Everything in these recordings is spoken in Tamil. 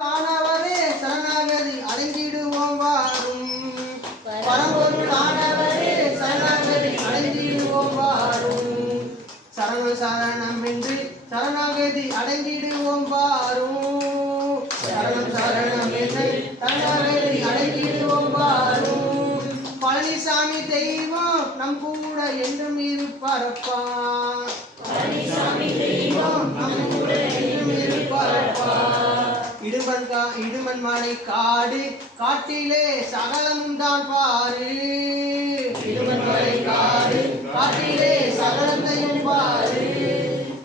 ஆனவரே சரணாகதி அடைந்திடுவோம் வாரும் பரம்பொருள் ஆனவரே சரணாகதி அடைந்திடுவோம் வாரும் சரண சரணம் என்று சரணாகதி அடைந்திடுவோம் வாரும் சரணம் சரணம் என்று சரணாகதி அடைந்திடுவோம் வாரும் பழனிசாமி தெய்வம் நம் கூட என்றும் இருப்பார்ப்பான் இடுமன் கா இடுமன் மலை காடு காட்டிலே சகலமும் தான் பாரு. இடுமன் மலை காடு காட்டிலே சகலத்தையும் பாரு.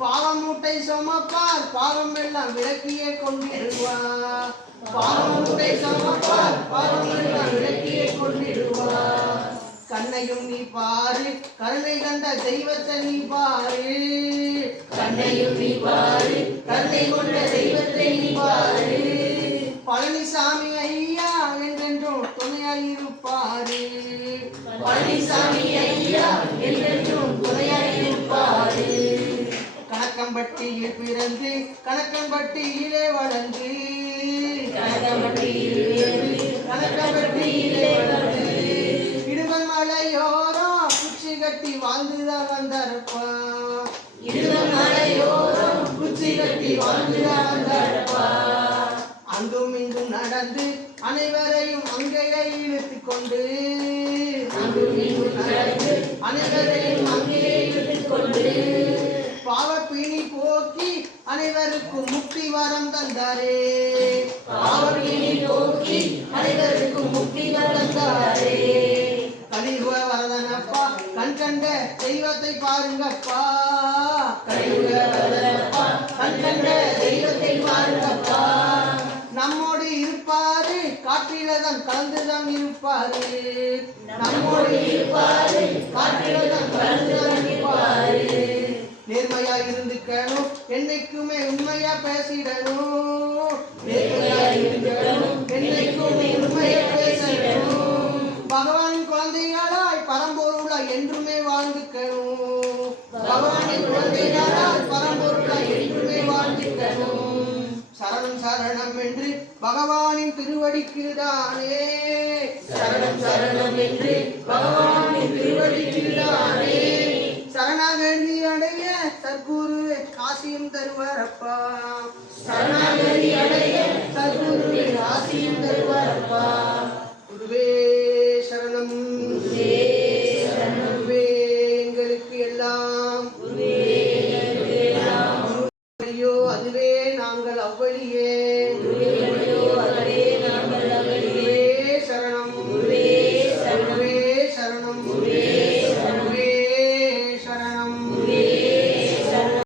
பாவம் மூட்டை சுமப்பார் பாவம் எல்லாம் விளக்கியே கொண்டிடுவார். பாவம் மூட்டை சுமப்பார் பாவம் எல்லாம் விளக்கியே கொண்டிடுவார். கண்ணையும் நீ பாரு கருணை கண்ட தெய்வத்தை நீ பாரு. கண்ணையும் நீ பாரு கருணை கொண்ட தெய்வத்தை நீ பாரு. பழனிசாமி ஐயா என்றென்றும் துணையாயிருப்பாரு. பழனிசாமி ஐயா என்றென்றும் துணையாயிருப்பாரு. கணக்கம்பட்டியில் பிறந்து கணக்கம்பட்டியிலே வளர்ந்து கணக்கம்பட்டியிலே வளர்ந்து இடுமன் மலையோரம் குச்சி கட்டி வாழ்ந்துதான் வந்தாரப்பா. இடுமன் மலையோரம் குச்சி கட்டி வாழ்ந்துதான் இங்கும் நடந்து அனைவரையும் அங்கேயே இழுத்து கொண்டு அனைவரையும் அங்கேயே இழுத்து கொண்டு பாவப்பிணி போக்கி அனைவருக்கும் முக்தி வரம் தந்தாரே. பாவப்பிணி போக்கி அனைவருக்கும் முக்தி வரம் தந்தாரே. கலியுக வரதனப்பா கண் கண்ட தெய்வத்தை பாருங்கப்பா. கலியுக வரதனப்பா கண் கண்ட தெய்வத்தை காற்றிலதான் கலந்துதான் இருப்பாரு. நம்மோடு இருப்பாரு. காற்றிலதான் கலந்துதான் இருப்பாரு. நேர்மையா இருந்துக்கணும். என்னைக்குமே உண்மையா பேசிடணும். நேர்மையா இருந்துக்கணும். என்னைக்குமே சரணம் சரணம் என்று பகவானின் திருவடிக்கு சரணம் சரணம் என்று பகவானின் திருவடிக்கு தானே சரணாகதி அடைய சத்குருவே காசியும் தருவாரப்பா சரணாகதி அடைய சத்குருவே காசியும் தருவார் Abuelie.